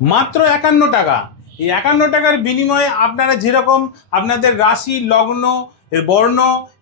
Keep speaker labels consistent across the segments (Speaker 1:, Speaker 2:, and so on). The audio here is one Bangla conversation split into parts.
Speaker 1: মাত্র একান্ন টাকা। এই একান্ন টাকার বিনিময়ে আপনারা যেরকম আপনাদের রাশি, লগ্ন, বর্ণ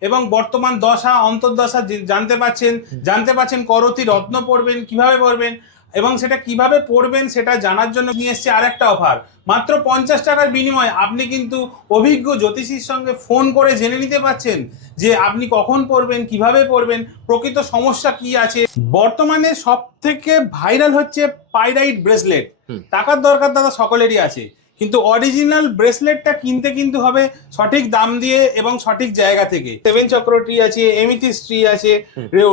Speaker 1: এবং বর্তমান দশা, অন্তর্দশা জানতে পাচ্ছেন জানতে পাচ্ছেন করতি রত্ন পড়বেন, কীভাবে পড়বেন এবং সেটা কীভাবে পড়বেন সেটা জানার জন্য নিয়ে এসছে আরেকটা অফার। মাত্র পঞ্চাশ টাকার বিনিময়ে আপনি কিন্তু অভিজ্ঞ জ্যোতিষীর সঙ্গে ফোন করে জেনে নিতে পাচ্ছেন যে আপনি কখন পড়বেন, কীভাবে পড়বেন, প্রকৃত সমস্যা কি আছে। বর্তমানে সব থেকে ভাইরাল হচ্ছে পাইরাইট ব্রেসলেট। টাকার দরকার দাদা সকলেরই আছে। কিন্তু অরিজিনাল ব্রেসলেটটা কিনতে কিন্তু হবে সঠিক দাম দিয়ে এবং সঠিক জায়গা থেকে। সেভেন চক্র ট্রি আছে এমিথিস ট্রি আছে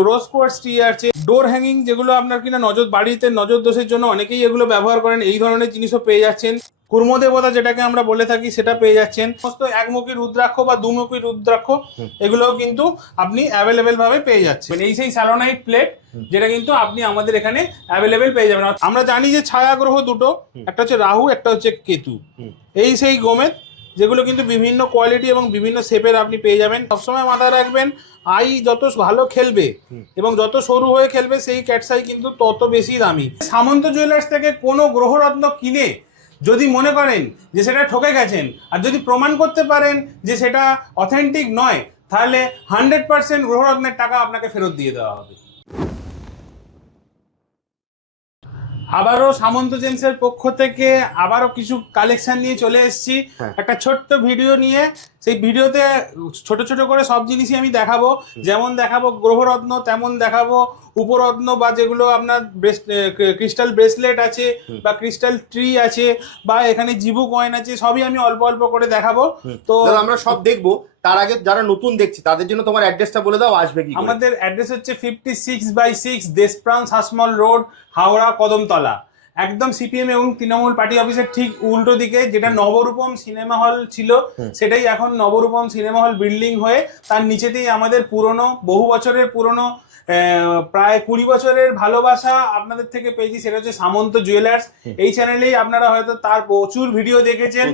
Speaker 1: রোজ কোয়ার্স ট্রি আছে ডোর হ্যাঙ্গিং যেগুলো আপনার কিনা নজর বাড়িতে নজর দোষের জন্য অনেকেই এগুলো ব্যবহার করেন এই ধরনের জিনিসও পেয়ে যাচ্ছেন। কুর্মদেবতা যেটাকে আমরা বলে থাকি সেটা পেয়ে যাচ্ছেন। সমস্ত একমুখী রুদ্রাক্ষ বা দুমুখী রুদ্রাক্ষ এগুলোও কিন্তু আপনি অ্যাভেলেবেল ভাবে পেয়ে যাচ্ছেন। মানে এই সেই স্যালোনাইট প্লেট যেটা কিন্তু আপনি আমাদের এখানে অ্যাভেলেবেল পেয়ে যাবেন। আমরা জানি যে ছায়া গ্রহ দুটো একটা হচ্ছে রাহু একটা হচ্ছে কেতু। এই সেই গোমেদ যেগুলো কিন্তু বিভিন্ন কোয়ালিটি এবং বিভিন্ন শেপের আপনি পেয়ে যাবেন। সবসময় মাথায় রাখবেন আই যত ভালো খেলবে এবং যত সরু হয়ে খেলবে সেই ক্যাটসাই কিন্তু তত বেশি দামি। সামন্ত জুয়েলার্স থেকে কোনো গ্রহরত্ন কিনে যদি মনে করেন যে সেটা ঠকে গেছেন আর যদি প্রমাণ করতে পারেন যে সেটা অথেন্টিক নয় তাহলে হান্ড্রেড পার্সেন্ট গ্রহরত্নের টাকা আপনাকে ফেরত দিয়ে দেওয়া হবে আবারও সামন্ত জেমসের পক্ষ থেকে আবারও কিছু কালেকশন নিয়ে চলে এসেছি
Speaker 2: হ্যাঁ।
Speaker 1: একটা ছোট্ট ভিডিও নিয়ে সেই ভিডিওতে ছোট ছোট করে সব জিনিসই আমি দেখাবো। যেমন দেখাবো গ্রহরত্ন তেমন দেখাবো উপরত্ন বা যেগুলো আপনার ক্রিস্টাল ব্রেসলেট আছে বা ক্রিস্টাল ট্রি আছে বা এখানে জিবু কয়েন আছে সবই আমি অল্প অল্প করে দেখাবো। তো
Speaker 2: আমরা সব দেখব তার আগে যারা নতুন দেখছি তাদের জন্য তোমার অ্যাড্রেসটা বলে দাও আসবে কি
Speaker 1: আমাদের অ্যাড্রেস হচ্ছে fifty six by six Deshpran Sasmal road Howrah Kadamtala. একদম সিপিএম এবং তৃণমূল পার্টি অফিসের ঠিক উল্টো দিকে যেটা নবরূপম সিনেমা হল ছিল সেটাই এখন নবরূপম সিনেমা হল বিল্ডিং হয়ে তার নিচেতেই আমাদের পুরনো বহু বছরের পুরনো প্রায় কুড়ি বছরের ভালোবাসা আপনাদের থেকে পেয়েছি সেটা হচ্ছে সামন্ত জুয়েলার্স। এই চ্যানেলেই আপনারা হয়তো তার প্রচুর ভিডিও দেখেছেন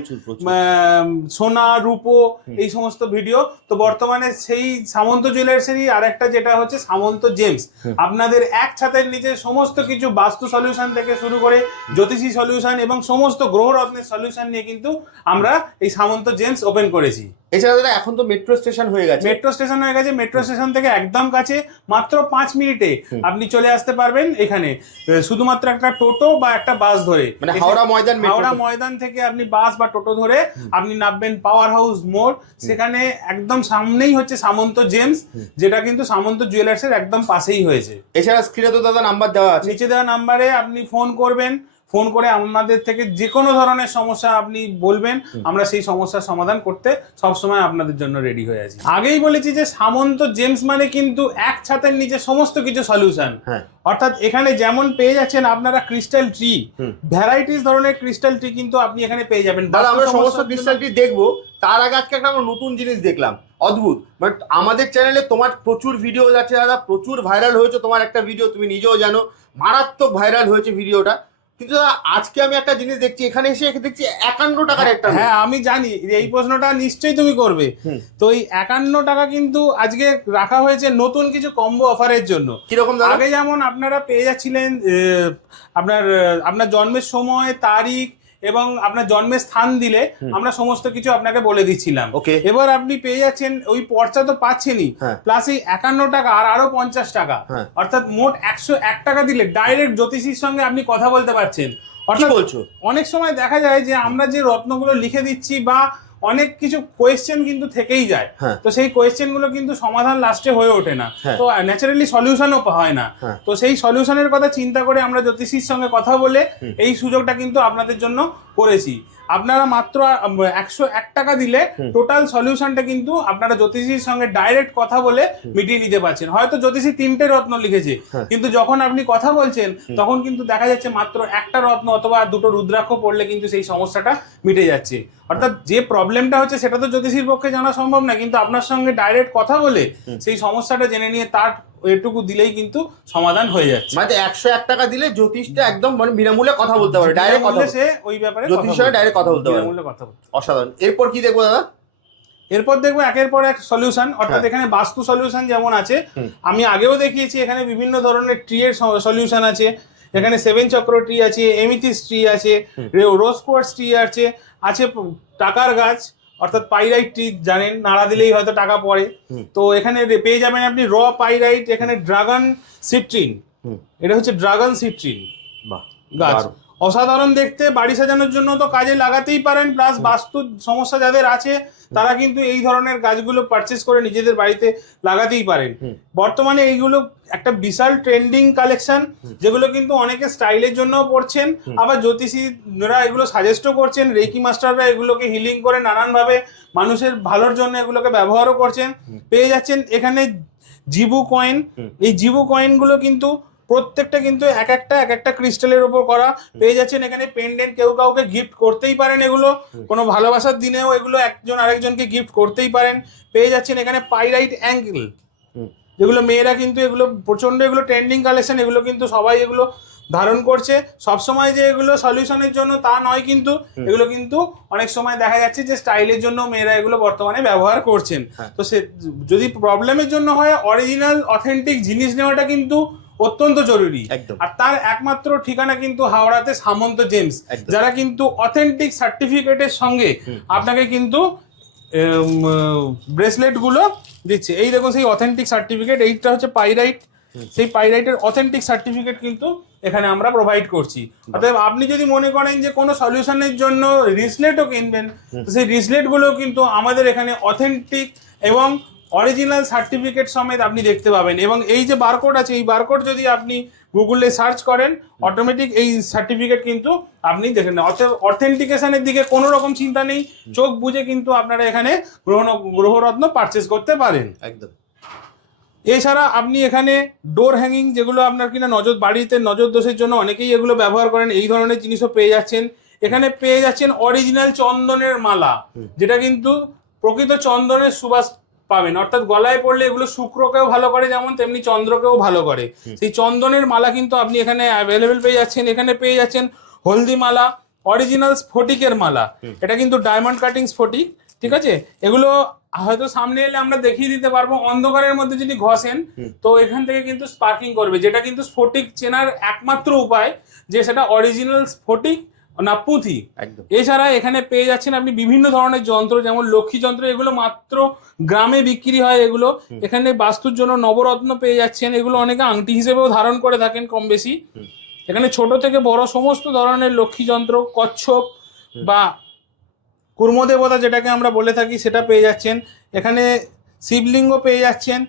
Speaker 1: সোনা রূপো এই সমস্ত ভিডিও তো বর্তমানে সেই সামন্ত জুয়েলার্সেরই আরেকটা যেটা হচ্ছে সামন্ত জেমস। আপনাদের এক ছাতের নিচে সমস্ত কিছু বাস্তু সলিউশন থেকে শুরু করে জ্যোতিষী সলিউশন এবং সমস্ত গ্রহরত্নের সলিউশন নিয়ে কিন্তু আমরা এই সামন্ত জেমস ওপেন করেছি।
Speaker 2: এছাড়া দাদা এখন তো মেট্রো স্টেশন হয়ে গেছে।
Speaker 1: মেট্রো স্টেশন হয়ে গেছে মেট্রো স্টেশন থেকে একদম কাছে মাত্র পাঁচ মিনিটে আপনি চলে আসতে পারবেন এখানে। শুধুমাত্র একটা টোটো বা একটা বাস ধরে।
Speaker 2: মানে হাওড়া ময়দান
Speaker 1: হাওড়া ময়দান থেকে আপনি বাস বা টোটো ধরে আপনি নামবেন পাওয়ার হাউস মোড় সেখানে একদম সামনেই হচ্ছে সামন্ত জেমস যেটা কিন্তু সামন্ত জুয়েলার্স এর একদম পাশেই হয়েছে।
Speaker 2: এছাড়া স্ক্রিনে তো দাদা নাম্বার দেওয়া আছে।
Speaker 1: নিচে দেওয়া নাম্বারে আপনি ফোন করবেন ফোন করে আমাদের থেকে যে কোনো ধরনের সমস্যা আপনি বলবেন আমরা সেই সমস্যার সমাধান করতে সবসময় আপনাদের জন্য রেডি হয়ে আছি। আগেই বলেছি যে সামন্ত জেমস মানে কিন্তু এক ছাতের নিচে সমস্ত কিছু সলিউশন
Speaker 2: হ্যাঁ।
Speaker 1: অর্থাৎ এখানে যেমন পেয়ে যাচ্ছেন আপনারা ক্রিস্টাল ট্রি ভ্যারাইটিস ধরনের ক্রিস্টাল ট্রি কিন্তু আপনি এখানে পেয়ে যাবেন।
Speaker 2: আমরা সমস্ত
Speaker 1: জন্য-
Speaker 2: ক্রিস্টালটি দেখব তার আগে আজকে একটা আমরা নতুন জিনিস দেখলাম অদ্ভুত। বাট আমাদের চ্যানেলে তোমার প্রচুর ভিডিও আছে দাদা প্রচুর ভাইরাল হয়েছে তোমার একটা ভিডিও তুমি নিজেও জানো মারাত্মক ভাইরাল হয়েছে ভিডিওটা কিন্তু আজকে আমি একটা জিনিস দেখছি এখানে এসে দেখছি একান্ন টাকার একটা
Speaker 1: হ্যাঁ আমি জানি এই প্রশ্নটা নিশ্চয়ই তুমি করবে। তো এই একান্ন টাকা কিন্তু আজকে রাখা হয়েছে নতুন কিছু কম্বো অফারের জন্য।
Speaker 2: কীরকম
Speaker 1: আগে যেমন আপনারা পেয়ে যাচ্ছিলেন আপনার আপনার জন্মের সময় তারিখ এবং আপনার জন্মের স্থান দিলে আমরা সমস্ত কিছু আপনাকে বলে দিচ্ছিলাম।
Speaker 2: ওকে।
Speaker 1: এবার আপনি পেয়ে যাচ্ছেন ওই পর্চা তো পাচ্ছেনই।
Speaker 2: হ্যাঁ।
Speaker 1: প্লাস এই একান্ন টাকা আর আরও পঞ্চাশ টাকা।
Speaker 2: হ্যাঁ।
Speaker 1: অর্থাৎ মোট একশো এক টাকা দিলে ডাইরেক্ট জ্যোতিষীর সঙ্গে আপনি কথা বলতে পারছেন। অর্থাৎ
Speaker 2: বলছো?
Speaker 1: অনেক সময় দেখা যায় যে আমরা যে রত্নগুলো লিখে দিচ্ছি বা অনেক কিছু কোয়েশ্চেন কিন্তু থেকেই যায়
Speaker 2: হ্যাঁ।
Speaker 1: তো সেই কোয়েশ্চেনগুলো কিন্তু সমাধান লাস্টে হয়ে ওঠে না
Speaker 2: হ্যাঁ।
Speaker 1: তো ন্যাচারালি সলিউশনও হয় না
Speaker 2: হ্যাঁ।
Speaker 1: তো সেই সলিউশনের কথা চিন্তা করে আমরা জ্যোতিষীর সঙ্গে কথা বলে এই সুযোগটা কিন্তু আপনাদের জন্য করেছি আপনারা মাত্র একশো এক টাকা দিলে টোটাল সলিউশনটা কিন্তু আপনারা জ্যোতিষীর সঙ্গে ডাইরেক্ট কথা বলে মিটিয়ে নিতে পারছেন। হয়তো জ্যোতিষী তিনটে রত্ন লিখেছে
Speaker 2: হ্যাঁ।
Speaker 1: কিন্তু যখন আপনি কথা বলছেন তখন কিন্তু দেখা যাচ্ছে মাত্র একটা রত্ন অথবা দুটো রুদ্রাক্ষ পড়লে কিন্তু সেই সমস্যাটা মিটে যাচ্ছে। অর্থাৎ যে প্রবলেমটা হচ্ছে সেটা তো জ্যোতিষীর পক্ষে জানা সম্ভব না কিন্তু আপনার সঙ্গে ডাইরেক্ট কথা বলে সেই সমস্যাটা জেনে নিয়ে তার এটুকু দিলেই কিন্তু সমাধান হয়ে যাচ্ছে।
Speaker 2: মানে একশো এক টাকা দিলে জ্যোতিষটা একদম মানে বিনামূল্যে কথা বলতে পারে ডাইরেক্ট কথা
Speaker 1: সে ওই ব্যাপারে
Speaker 2: জ্যোতিষের ডাইরেক্ট কথা বলতে পারে।
Speaker 1: বিনামূল্যে কথা বলতে
Speaker 2: অসাধারণ। এরপর কি দেখব দাদা?
Speaker 1: এরপর দেখব একের পর এক সলিউশন অর্থাৎ
Speaker 2: হ্যাঁ।
Speaker 1: এখানে বাস্তু সলিউশন যেমন আছে আমি আগেও দেখিয়েছি এখানে বিভিন্ন ধরনের ট্রি এর সলিউশন আছে। এখানে সেভেন চক্র ট্রি আছে এমিথিস ট্রি আছে রোজ কোয়ার্টস ট্রি আছে আছে টাকার গাছ অর্থাৎ পাইরাইট ট্রি জানেন নাড়া দিলেই হয়তো টাকা পড়ে। তো এখানে পেয়ে যাবেন আপনি র পাইরাইট এখানে ড্রাগন সিট্রিন। এটা হচ্ছে ড্রাগন সিট্রিন
Speaker 2: বাহ
Speaker 1: গাছ। অসাধারণ দেখতে বাড়ি সাজানোর জন্য তো কাজে লাগাতেই পারেন প্লাস বাস্তু সমস্যা যাদের আছে তারা কিন্তু এই ধরনের গাছগুলো পারচেস করে নিজেদের বাড়িতে লাগাতেই পারেন। বর্তমানে এইগুলো একটা বিশাল ট্রেন্ডিং কালেকশন যেগুলো কিন্তু অনেকে স্টাইলের জন্য পড়ছেন আবার জ্যোতিষীরা এগুলো সাজেস্টও করছেন রেকি মাস্টাররা এগুলোকে হিলিং করে নানানভাবে মানুষের ভালোর জন্য এগুলোকে ব্যবহারও করছেন। পেয়ে যাচ্ছেন এখানে জিবু কয়েন এই জিবু কয়েনগুলো কিন্তু প্রত্যেকটা কিন্তু এক একটা এক একটা ক্রিস্টালের ওপর করা। পেয়ে যাচ্ছেন এখানে পেন্ডেন্ট কেউ কাউকে গিফট করতেই পারেন এগুলো। কোনো ভালোবাসার দিনেও এগুলো একজন আরেকজনকে গিফট করতেই পারেন। পেয়ে যাচ্ছেন এখানে পাইরাইট অ্যাঙ্গেল। যেগুলো মেয়েরা কিন্তু এগুলো প্রচণ্ড এগুলো ট্রেন্ডিং কালেকশন এগুলো কিন্তু সবাই এগুলো ধারণ করছে। সবসময় যে এগুলো সলিউশনের জন্য তা নয় কিন্তু এগুলো কিন্তু অনেক সময় দেখা যাচ্ছে যে স্টাইলের জন্য মেয়েরা এগুলো বর্তমানে ব্যবহার করছেন।
Speaker 2: হ্যাঁ।
Speaker 1: তো সে যদি প্রবলেমের জন্য হয় অরিজিনাল অথেন্টিক জিনিস নেওয়াটা কিন্তু অত্যন্ত জরুরি।
Speaker 2: একদম।
Speaker 1: আর তার একমাত্র ঠিকানা কিন্তু হাওড়াতে সামন্ত জেমস যারা কিন্তু অথেন্টিক সার্টিফিকেটের সঙ্গে আপনাকে কিন্তু ব্রেসলেটগুলো দিচ্ছে। এই দেখুন সেই অথেন্টিক সার্টিফিকেট এইটা হচ্ছে পাইরাইট সেই পাইরাইটের অথেন্টিক সার্টিফিকেট কিন্তু এখানে আমরা প্রোভাইড করছি। অতএব আপনি যদি মনে করেন যে কোনো সলিউশনের জন্য রিসলেটও কিনবেন তো সেই রিসলেটগুলো কিন্তু আমাদের এখানে অথেন্টিক এবং অরিজিনাল সার্টিফিকেট সমেত আপনি দেখতে পাবেন। এবং এই যে বারকোড আছে এই বারকোড যদি আপনি গুগলে সার্চ করেন অটোমেটিক এই সার্টিফিকেট কিন্তু আপনি দেখে নেন অতএব অথেন্টিকেশনের দিকে কোনো রকম চিন্তা নেই। চোখ বুঝে কিন্তু আপনারা এখানে গ্রহ গ্রহরত্ন পারচেস করতে পারেন।
Speaker 2: একদম।
Speaker 1: এছাড়া আপনি এখানে ডোর হ্যাঙ্গিং যেগুলো আপনার কিনা নজর বাড়িতে নজর দোষের জন্য অনেকেই এগুলো ব্যবহার করেন। এই ধরনের জিনিসও পেয়ে যাচ্ছেন। এখানে পেয়ে যাচ্ছেন অরিজিনাল চন্দনের মালা যেটা কিন্তু প্রকৃত চন্দনের সুবাস পাবেন। অর্থাৎ গলায় পড়লে এগুলো শুক্রকেও ভালো করে যেমন তেমনি চন্দ্রকেও ভালো করে। সেই চন্দনের মালা কিন্তু আপনি এখানে অ্যাভেলেবেল পেয়ে যাচ্ছেন। এখানে পেয়ে যাচ্ছেন হলদি মালা অরিজিনাল স্ফটিকের মালা। এটা কিন্তু ডায়মন্ড কাটিং স্ফটিক ঠিক আছে? এগুলো হয়তো সামনে এলে আমরা দেখিয়ে দিতে পারব। অন্ধকারের মধ্যে যদি ঘষেন তো এখান থেকে কিন্তু স্পার্কিং করবে। যেটা কিন্তু স্ফটিক চেনার একমাত্র উপায় যে সেটা অরিজিনাল স্ফটিক না পুঁথি এছাড়া এখানে পেয়ে যাচ্ছেন আপনি বিভিন্ন ধরনের যন্ত্র যেমন লক্ষ্মী যন্ত্র এগুলো মাত্র গ্রামে বিক্রি হয় এগুলো। এখানে বাস্তুর জন্য নবরত্ন পেয়ে যাচ্ছেন এগুলো অনেকে আংটি হিসেবেও ধারণ করে থাকেন কম বেশি। এখানে ছোট থেকে বড় সমস্ত ধরনের লক্ষ্মী যন্ত্র কচ্ছপ বা কুর্মদেবতা যেটাকে আমরা বলে থাকি সেটা পেয়ে যাচ্ছেন। এখানে শিবলিঙ্গ পেয়ে যাচ্ছেন।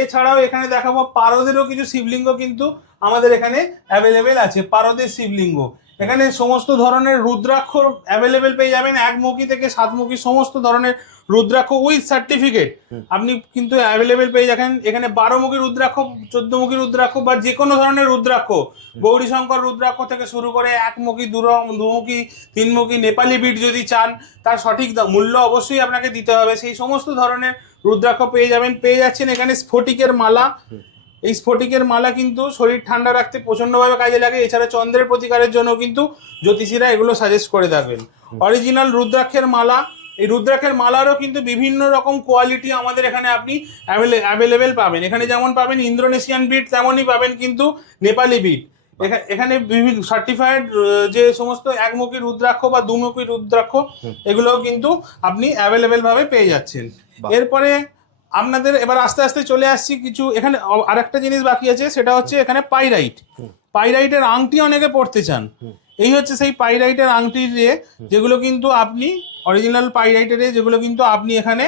Speaker 1: এছাড়াও এখানে দেখাবো পারদেরও কিছু শিবলিঙ্গ কিন্তু আমাদের এখানে অ্যাভেলেবেল আছে পারদের শিবলিঙ্গ। এখানে সমস্ত ধরনের রুদ্রাক্ষ অ্যাভেলেবেল পেয়ে যাবেন। এক একমুখী থেকে সাতমুখী সমস্ত ধরনের রুদ্রাক্ষ উইথ সার্টিফিকেট আপনি কিন্তু অ্যাভেলেবেল পেয়ে যাবেন। এখানে বারোমুখী রুদ্রাক্ষ চোদ্দমুখী রুদ্রাক্ষ বা যে কোনো ধরনের রুদ্রাক্ষ। গৌরী শঙ্কর রুদ্রাক্ষ থেকে শুরু করে একমুখী দুর- দুমুখী তিনমুখী নেপালি বিট যদি চান তার সঠিক মূল্য অবশ্যই আপনাকে দিতে হবে। সেই সমস্ত ধরনের রুদ্রাক্ষ পেয়ে যাবেন। পেয়ে যাচ্ছেন এখানে স্ফটিকের মালা। এই স্ফটিকের মালা কিন্তু শরীর ঠান্ডা রাখতে প্রচন্ডভাবে কাজে লাগে। এছাড়া চন্দ্রের প্রতিকারের জন্য কিন্তু জ্যোতিষীরা এগুলো সাজেস্ট করে থাকবেন অরিজিনাল রুদ্রাক্ষের মালা এই রুদ্রাক্ষের মালারও কিন্তু বিভিন্ন রকম কোয়ালিটি আমাদের এখানে আপনি অ্যাভেলেবেল পাবেন। এখানে যেমন পাবেন ইন্দোনেশিয়ান বিট তেমনই পাবেন কিন্তু নেপালি বিট এখানে বিভিন্ন সার্টিফাইড যে সমস্ত একমুখী রুদ্রাক্ষ বা দুমুখী রুদ্রাক্ষ এগুলোও কিন্তু আপনি অ্যাভেলেবেল ভাবে পেয়ে যাচ্ছেন। এরপরে আপনাদের এবার আস্তে আস্তে চলে আসছি কিছু এখানে আরেকটা জিনিস বাকি আছে সেটা হচ্ছে এখানে পাইরাইট পাইরাইটের আংটি অনেকে পড়তে চান। এই হচ্ছে সেই পাইরাইটের আংটি রে যেগুলো কিন্তু আপনি অরিজিনাল পাইরাইটের যেগুলো কিন্তু আপনি এখানে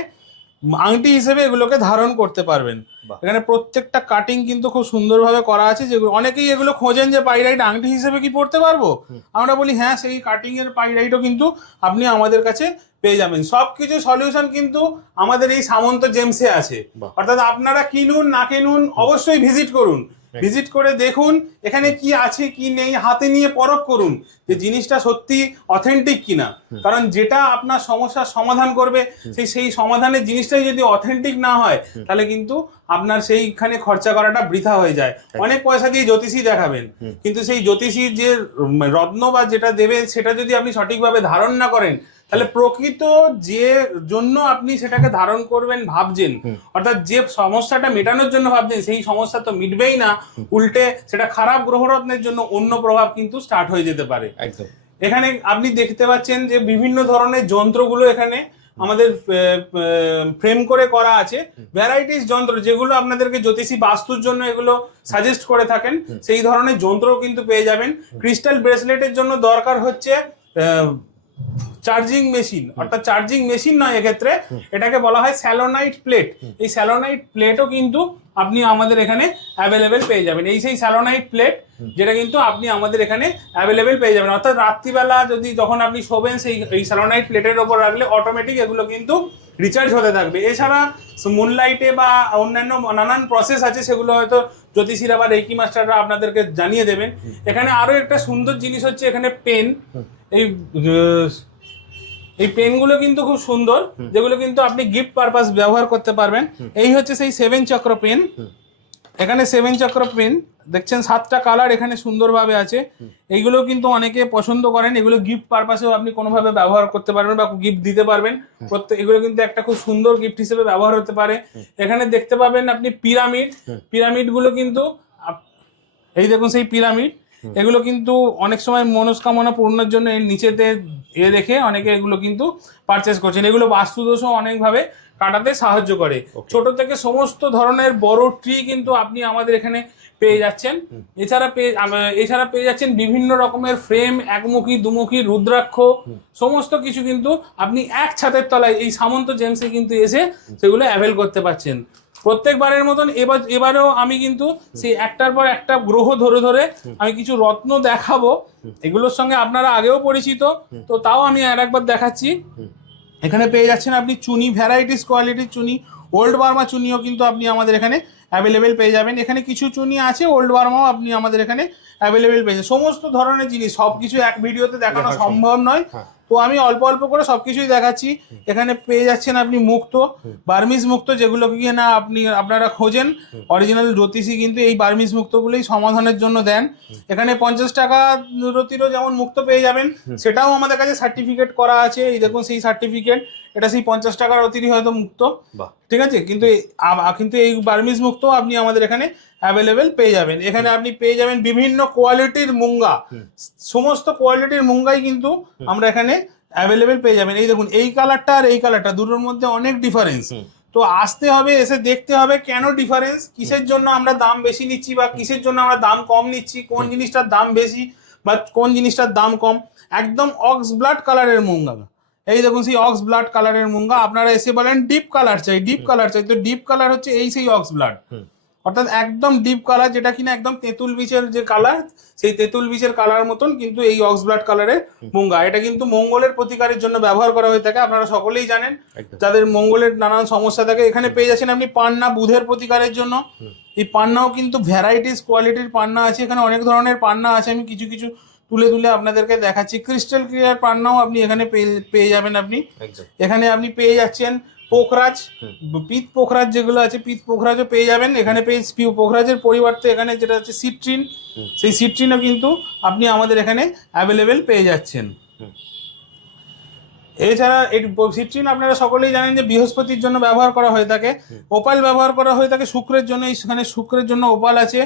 Speaker 1: আংটি হিসেবে এগুলোকে ধারণ করতে পারবেন। এখানে প্রত্যেকটা কাটিং কিন্তু খুব সুন্দরভাবে করা আছে। যেগুলো অনেকেই এগুলো খোঁজেন যে পাইরাইট আংটি হিসেবে কি পড়তে পারব? আমরা বলি হ্যাঁ সেই কাটিং এর পাইরাইটও কিন্তু আপনি আমাদের কাছে পেয়ে যাবেন। সব কিছু সলিউশন কিন্তু আমাদের এই সামন্ত জেমসে আছে। অর্থাৎ আপনারা কিনুন না কিনুন অবশ্যই ভিজিট করুন। ভিজিট করে দেখুন এখানে কি আছে কি নেই হাতে নিয়ে পরখ করুন যে জিনিসটা সত্যি অথেন্টিক কিনা। কারণ যেটা আপনার সমস্যার সমাধান করবে সেই সেই সমাধানের জিনিসটাই যদি অথেন্টিক না হয় তাহলে কিন্তু আপনার সেইখানে খরচা করাটা বৃথা হয়ে যায়। অনেক পয়সা দিয়ে জ্যোতিষী দেখাবেন কিন্তু সেই জ্যোতিষীর যে রত্ন বা যেটা দেবে সেটা যদি আপনি সঠিকভাবে ধারণ না করেন তাহলে প্রকৃত যে জন্য আপনি সেটাকে ধারণ করবেন ভাবছেন অর্থাৎ যে সমস্যাটা মেটানোর জন্য ভাবছেন সেই সমস্যা তো মিটবেই না। উল্টে সেটা খারাপ গ্রহরত্নের জন্য অন্য প্রভাব কিন্তু স্টার্ট হয়ে যেতে পারে।
Speaker 2: একদম।
Speaker 1: এখানে আপনি দেখতে পাচ্ছেন যে বিভিন্ন ধরনের যন্ত্রগুলো এখানে আমাদের ফ্রেম করে করা আছে। ভ্যারাইটিস যন্ত্র যেগুলো আপনাদেরকে জ্যোতিষী বাস্তুর জন্য এগুলো সাজেস্ট করে থাকেন সেই ধরনের যন্ত্র কিন্তু পেয়ে যাবেন। ক্রিস্টাল ব্রেসলেটের জন্য দরকার হচ্ছে চার্জিং মেশিন অর্থাৎ চার্জিং মেশিন নয় এক্ষেত্রে এটাকে বলা হয় স্যালোনাইট প্লেট। এই স্যালোনাইট প্লেটও কিন্তু আপনি আমাদের এখানে অ্যাভেলেবেল পেয়ে যাবেন। এই সেই স্যালোনাইট প্লেট যেটা কিন্তু আপনি আমাদের এখানে অ্যাভেলেবেল পেয়ে যাবেন। অর্থাৎ রাত্রিবেলা যদি যখন আপনি শোবেন সেই এই স্যালোনাইট প্লেটের ওপর রাখলে অটোমেটিক এগুলো কিন্তু রিচার্জ হতে থাকবে। এছাড়া মুনলাইটে বা অন্যান্য নানান প্রসেস আছে সেগুলো হয়তো জ্যোতিষীরা বা রেকি মাস্টাররা আপনাদেরকে জানিয়ে দেবেন। এখানে আরও একটা সুন্দর জিনিস হচ্ছে এখানে পেন এই এই পেনগুলো কিন্তু খুব সুন্দর যেগুলো কিন্তু আপনি গিফট পারপাস ব্যবহার করতে পারবেন। এই হচ্ছে সেই সেভেন চক্র পেন এখানে সেভেন চক্র পেন দেখছেন সাতটা কালার এখানে সুন্দরভাবে আছে। এইগুলো কিন্তু অনেকে পছন্দ করেন এগুলো গিফট পারপাসেও আপনি কোনোভাবে ব্যবহার করতে পারবেন বা গিফট দিতে পারবেন। প্রত্যেক এগুলো কিন্তু একটা খুব সুন্দর গিফট হিসেবে ব্যবহার হতে পারে। এখানে দেখতে পাবেন আপনি পিরামিড পিরামিডগুলো কিন্তু এই দেখুন সেই পিরামিড এগুলো কিন্তু অনেক সময় মনস্কামনা পূর্ণের জন্য এর নিচেতে এ রেখে অনেকে এগুলো কিন্তু পারচেস করছেন। এগুলো বাস্তুদোষও অনেকভাবে কাটাতে সাহায্য করে। ছোট থেকে সমস্ত ধরনের বড় ট্রি কিন্তু আপনি আমাদের এখানে পেয়ে যাচ্ছেন। এছাড়া পেয়ে এছাড়া পেয়ে যাচ্ছেন বিভিন্ন রকমের ফ্রেম একমুখী দুমুখী রুদ্রাক্ষ সমস্ত কিছু কিন্তু আপনি এক ছাদের তলায় এই সামন্ত জেমসে কিন্তু এসে সেগুলো অ্যাভেল করতে পারছেন। প্রত্যেকবারের মতন এবার এবারেও আমি কিন্তু সেই একটার পর একটা গ্রহ ধরে ধরে আমি কিছু রত্ন দেখাবো। এগুলোর সঙ্গে আপনারা আগেও পরিচিত। তো তাও আমি আর একবার দেখাচ্ছি। এখানে পেয়ে যাচ্ছেন আপনি চুনি ভ্যারাইটিস কোয়ালিটির চুনি ওল্ড বার্মা চুনিও কিন্তু আপনি আমাদের এখানে অ্যাভেলেবেল পেয়ে যাবেন। এখানে কিছু চুনি আছে ওল্ড বার্মাও আপনি আমাদের এখানে অ্যাভেলেবেল পেয়ে যাবেন। সমস্ত ধরনের জিনিস সব কিছু এক ভিডিওতে দেখানো সম্ভব নয়।
Speaker 2: হ্যাঁ।
Speaker 1: তো আমি অল্প অল্প করে সবকিছুই দেখাচ্ছি। এখানে পেয়ে যাচ্ছেন আপনি মুক্ত বার্মিজ মুক্ত যেগুলো গিয়ে না আপনি আপনারা খোঁজেন। অরিজিনাল জ্যোতিষী কিন্তু এই বার্মিজ মুক্তগুলোই সমাধানের জন্য দেন। এখানে পঞ্চাশ টাকা রতিরও যেমন মুক্ত পেয়ে যাবেন সেটাও আমাদের কাছে সার্টিফিকেট করা আছে। এই দেখুন সেই সার্টিফিকেট এটা সেই পঞ্চাশ টাকার অতিরি হয়তো মুক্ত। ঠিক আছে? কিন্তু কিন্তু এই বার্মিজ মুক্ত আপনি আমাদের এখানে অ্যাভেলেবেল পেয়ে যাবেন। এখানে আপনি পেয়ে যাবেন বিভিন্ন কোয়ালিটির মুঙ্গা। সমস্ত কোয়ালিটির মুঙ্গাই কিন্তু আমরা এখানে অ্যাভেলেবেল পেয়ে যাবেন। এই দেখুন এই কালারটা আর এই কালারটা দুটোর মধ্যে অনেক ডিফারেন্স তো আসতে হবে এসে দেখতে হবে কেন ডিফারেন্স কিসের জন্য আমরা দাম বেশি নিচ্ছি বা কিসের জন্য আমরা দাম কম নিচ্ছি কোন জিনিসটার দাম বেশি বা কোন জিনিসটার দাম কম। একদম অক্স ব্লাড কালারের মুঙ্গা। এই দেখুন সেই অক্স ব্লাড কালারের মুঙ্গা। আপনারা এসে বলেন ডিপ কালার চাই ডিপ কালার চাই। তো ডিপ কালার হচ্ছে এই সেই অক্স ব্লাড অর্থাৎ একদম ডিপ কালার যেটা কিনা একদম তেঁতুল বিচের যে কালার সেই তেঁতুল বিচের কালার মতন কিন্তু এই অক্স ব্লাড কালারের মুঙ্গা। এটা কিন্তু মঙ্গলের প্রতিকারের জন্য ব্যবহার করা হয়ে থাকে আপনারা সকলেই জানেন। যাদের মঙ্গলের নানান সমস্যা থাকে এখানে পেয়ে যাচ্ছেন আপনি পান্না বুধের প্রতিকারের জন্য। এই পান্নাও কিন্তু ভ্যারাইটিস কোয়ালিটির পান্না আছে এখানে অনেক ধরনের পান্না আছে। আমি কিছু কিছু তুলে তুলে আপনাদেরকে দেখাচ্ছি। ক্রিস্টাল ক্লিয়ার পান্নাও আপনি এখানে পেয়ে- যাবেন আপনি। এখানে আপনি পেয়ে যাচ্ছেন পোখরাজ। পিত পোখরাজ যেগুলো আছে পিত পোখরাজও পেয়ে যাবেন। এখানে পেয়ে পিউ পোখরাজের পরিবর্তে এখানে যেটা হচ্ছে সিট্রিন। সেই সিট্রিনও কিন্তু আপনি আমাদের এখানে অ্যাভেলেবেল পেয়ে যাচ্ছেন। এছাড়া এই সিট্রিন আপনারা সকলেই জানেন যে বৃহস্পতির জন্য ব্যবহার করা হয়ে থাকে। ওপাল ব্যবহার করা হয়ে থাকে শুক্রের জন্য এখানে শুক্রের জন্য ওপাল আছে।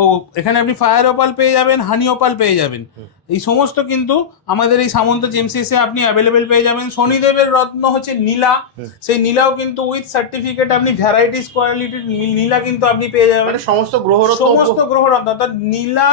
Speaker 1: ও এখানে আপনি ফায়ার ওপাল পেয়ে যাবেন হানি ওপাল পেয়ে যাবেন। এই সমস্ত কিন্তু আমাদের এই সামন্ত জেমসিসে আপনি অ্যাভেলেবেল পেয়ে যাবেন। শনিদেবের রত্ন হচ্ছে নীলা। সেই নীলাও কিন্তু উইথ সার্টিফিকেট আপনি ভ্যারাইটিস কোয়ালিটির নীলা কিন্তু আপনি পেয়ে যাবেন।
Speaker 2: মানে সমস্ত গ্রহরত্ন
Speaker 1: সমস্ত গ্রহ গ্রহরত্ন অর্থাৎ নীলা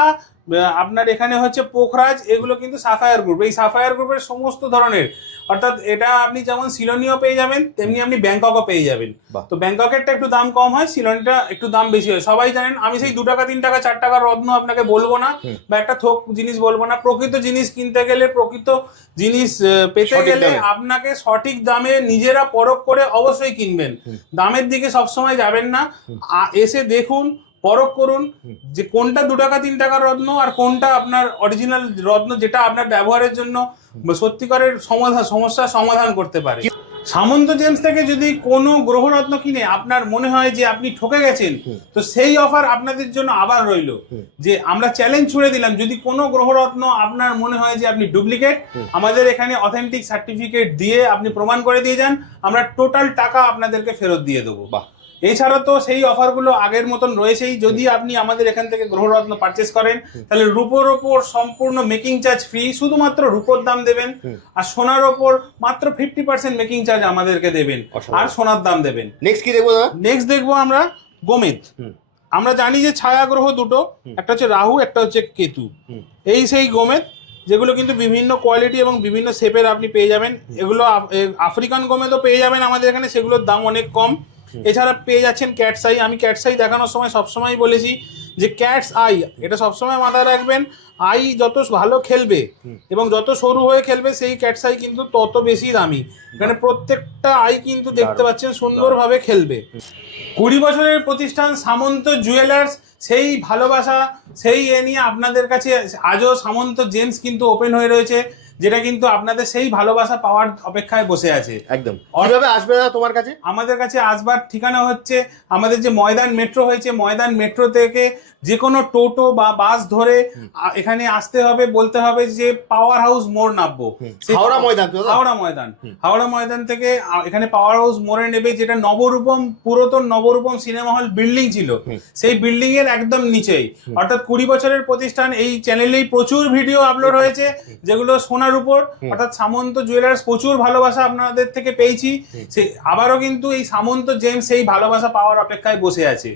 Speaker 1: আপনার এখানে হচ্ছে পোখরাজ এগুলো কিন্তু সাফায়ার গ্রুপ এই সাফায়ার গ্রুপের সমস্ত ধরনের অর্থাৎ এটা আপনি যেমন সিলোনিও পেয়ে যাবেন তেমনি আপনি ব্যাংককও পেয়ে যাবেন। তো ব্যাংককেরটা একটু দাম কম হয় সিলোনিটা একটু দাম বেশি হয়। সবাই জানেন আমি সেই দু টাকা তিন টাকা চার টাকার রত্ন আপনাকে বলব না বা একটা থোক জিনিস বলব না। প্রকৃত জিনিস কিনতে গেলে প্রকৃত জিনিস পেতে গেলে আপনাকে সঠিক দামে নিজেরা পরখ করে অবশ্যই কিনবেন। দামের দিকে সবসময় যাবেন না। এসে দেখুন পরখ করুন যে কোনটা দু টাকা তিন টাকার রত্ন আর কোনটা আপনার অরিজিনাল রত্ন যেটা আপনার ব্যবহারের জন্য সত্যিকারের সমাধান সমস্যার সমাধান করতে পারে। সামন্ত জেমস থেকে যদি কোনো গ্রহরত্ন কিনে আপনার মনে হয় যে আপনি ঠকে গেছেন তো সেই অফার আপনাদের জন্য আবার রইল। যে আমরা চ্যালেঞ্জ ছুড়ে দিলাম যদি কোনো গ্রহরত্ন আপনার মনে হয় যে আপনি ডুপ্লিকেট আমাদের এখানে অথেন্টিক সার্টিফিকেট দিয়ে আপনি প্রমাণ করে দিয়ে যান আমরা টোটাল টাকা আপনাদেরকে ফেরত দিয়ে দেবো।
Speaker 2: বাহ।
Speaker 1: এছাড়া তো সেই অফারগুলো আগের মতন রয়েছেই। যদি আপনি আমাদের এখান থেকে গ্রহরত্ন পারচেস করেন তাহলে রূপোর ওপর সম্পূর্ণ মেকিং চার্জ ফ্রি শুধুমাত্র রূপোর দাম দেবেন। আর সোনার ওপর মাত্র ফিফটি পার্সেন্ট মেকিং চার্জ আমাদেরকে দেবেন। আর সোনার দাম দেবেন।
Speaker 2: নেক্সট কি দেখব
Speaker 1: নেক্সট দেখব আমরা গোমেদ। আমরা জানি যে ছায়া গ্রহ দুটো একটা হচ্ছে রাহু একটা হচ্ছে কেতু। এই সেই গোমেদ যেগুলো কিন্তু বিভিন্ন কোয়ালিটি এবং বিভিন্ন শেপের আপনি পেয়ে যাবেন। এগুলো আফ্রিকান গোমেদও পেয়ে যাবেন আমাদের এখানে সেগুলোর দাম অনেক কম। এছাড়া পেয়ে যাচ্ছেন ক্যাটস আই আমি ক্যাটস আই দেখানোর সময় সবসময় বলেছি যে ক্যাটস আই এটা সবসময় মাথায় রাখবেন। আই যত ভালো খেলবে এবং যত সরু হয়ে খেলবে সেই ক্যাটস আই কিন্তু তত বেশি দামি। এখানে প্রত্যেকটা আই কিন্তু দেখতে। পাচ্ছেন সুন্দরভাবে খেলবে। কুড়ি বছরের প্রতিষ্ঠান সামন্ত জুয়েলার্স সেই ভালোবাসা সেই এ নিয়ে আপনাদের কাছে আজও সামন্ত জেমস কিন্তু ওপেন হয়ে রয়েছে। যেটা কিন্তু আপনাদের সেই ভালোবাসা পাওয়ার অপেক্ষায় বসে আছে।
Speaker 2: একদম। কীভাবে আসবে দাদা তোমার কাছে?
Speaker 1: আমাদের কাছে আসবার ঠিকানা হচ্ছে আমাদের যে ময়দান মেট্রো হয়েছে ময়দান মেট্রো থেকে যে কোনো টোটো বা বাস ধরে এখানে আসতে হবে বলতে হবে যে পাওয়ার হাউস মোড় নামবো।
Speaker 2: হাওড়া ময়দান
Speaker 1: হাওড়া ময়দান। হাওড়া ময়দান থেকে এখানে পাওয়ার হাউস মোড়ে নেবে যেটা নবরূপম পুরাতন নবরূপম সিনেমা হল বিল্ডিং ছিল। সেই বিল্ডিং এর একদম নিচেই। অর্থাৎ কুড়ি বছরের প্রতিষ্ঠান এই চ্যানেলেই প্রচুর ভিডিও আপলোড হয়েছে যেগুলো সোনার উপর। অর্থাৎ সামন্ত জুয়েলার্স প্রচুর ভালোবাসা আপনাদের থেকে পেয়েছি। সে আবারও কিন্তু এই সামন্ত জেমস সেই ভালোবাসা পাওয়ার অপেক্ষায় বসে আছে।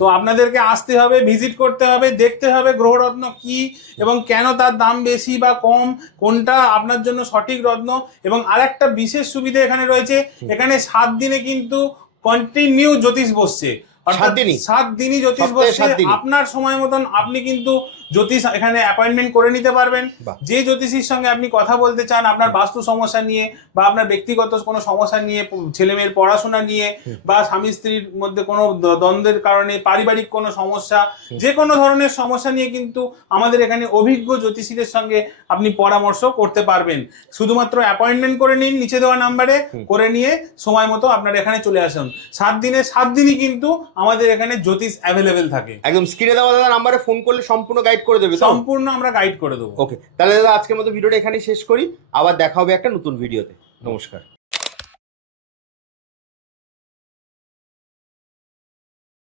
Speaker 1: তো আপনাদেরকে আসতে হবে ভিজিট করতে হবে দেখতে হবে গ্রহরত্ন কি এবং কেন তার দাম বেশি বা কম কোনটা আপনার জন্য সঠিক রত্ন এবং আরেকটা বিশেষ সুবিধা এখানে রয়েছে। এখানে সাত দিনে কিন্তু কন্টিনিউ জ্যোতিষ বসছে।
Speaker 2: সাত দিনই?
Speaker 1: জ্যোতিষ বসছে। আপনার সময় মতন আপনি কিন্তু জ্যোতিষ এখানে অ্যাপয়েন্টমেন্ট করে নিতে পারবেন। যে জ্যোতিষীর সঙ্গে আপনি কথা বলতে চান আপনার বাস্তু সমস্যা নিয়ে বা আপনার ব্যক্তিগত কোনো সমস্যা নিয়ে ছেলেমেয়ের পড়াশোনা নিয়ে বা স্বামী স্ত্রীর মধ্যে কোনো দ্বন্দ্বের কারণে পারিবারিক কোনো সমস্যা যে কোনো ধরনের সমস্যা নিয়ে কিন্তু আমাদের এখানে অভিজ্ঞ জ্যোতিষীদের সঙ্গে আপনি পরামর্শ করতে পারবেন। শুধুমাত্র অ্যাপয়েন্টমেন্ট করে নিন নিচে দেওয়া নাম্বারে করে নিয়ে সময় মতো আপনার এখানে চলে আসুন। সাত দিনে সাত দিনই কিন্তু আমাদের এখানে জ্যোতিষ অ্যাভেলেবেল থাকে।
Speaker 2: একদম স্ক্রিনে দেওয়া দাদা নাম্বারে ফোন করলে সম্পূর্ণ গাইড করে দেবে
Speaker 1: সম্পূর্ণ আমরা গাইড করে দেবো।
Speaker 2: ওকে তাহলে দাদা আজকের মতো ভিডিওটা এখানেই শেষ করি। আবার দেখা হবে একটা নতুন ভিডিওতে। নমস্কার।